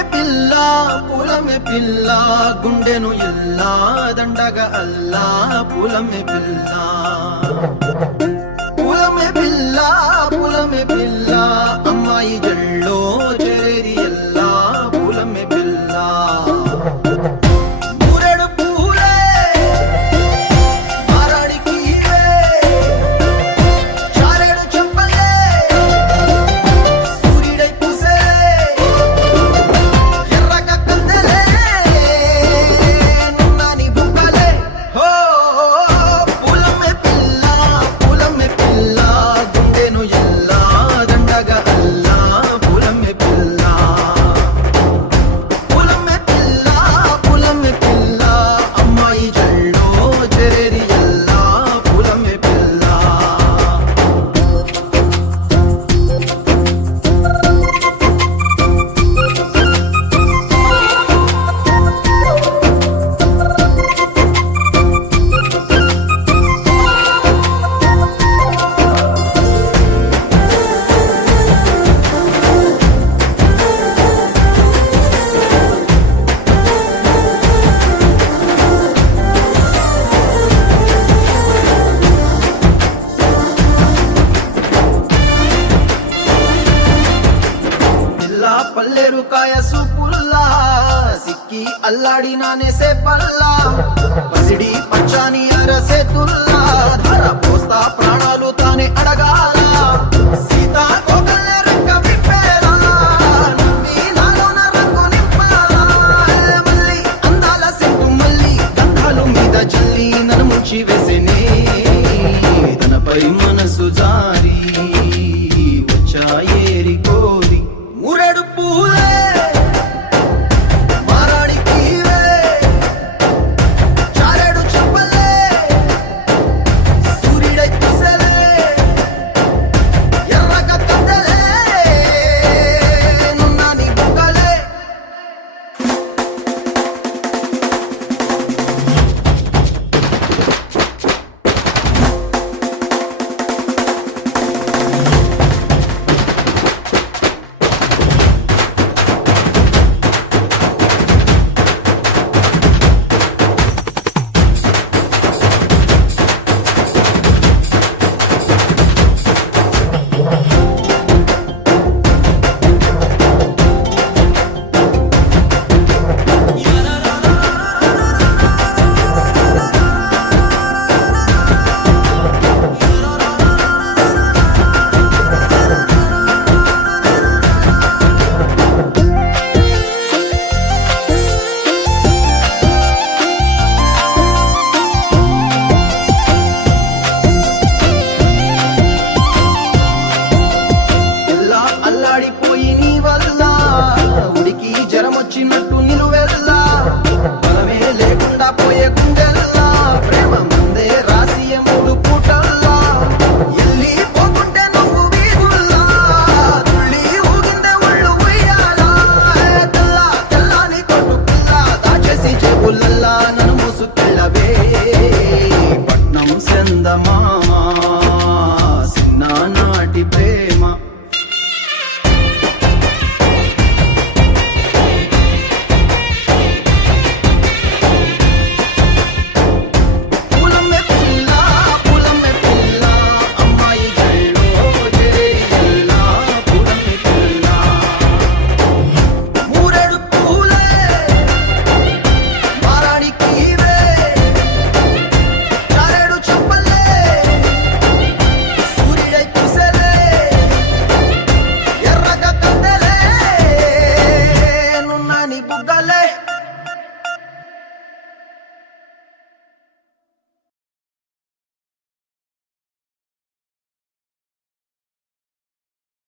పూలమే పిల్ల గుండెను ఎల్లా దండగ అల్లా పూలమే పిల్ల పూలమే పిల్ల అమ్మాయి జల్లో చేరేది ఎల్లా పూలమే పిల్ల మూరెడు పూలే మారాడికి చారెడు చెప్పలే సూర్యుడై పూసే ఎర్రగ కందెలే నున్నాని బుక్కలే హో పూలమే పిల్ల గుండెను ఎల్లా దండగ అల్లా పూలమే పిల్ల అమ్మాయి జల్లో చేరేది ఎల్లా పూలమే పిల్ల పిల్ల పల్లెరు కాయ సూపుల్లా సిక్కి అల్లాడి నానేసే పల్లా పసిడి పచ్చాని అరసే తుల్లా ధర పోస్తా ప్రాణాలు తానే అడగాల సీతా కోకల్లే రెక్క విప్పేలా నవ్వి నాలోన రంగు నింపాలా మళ్ళీ అందాల సెట్టు మళ్ళీ గంధాలు మీద జల్లి నన్ను ముంచి వేసేనే తనపై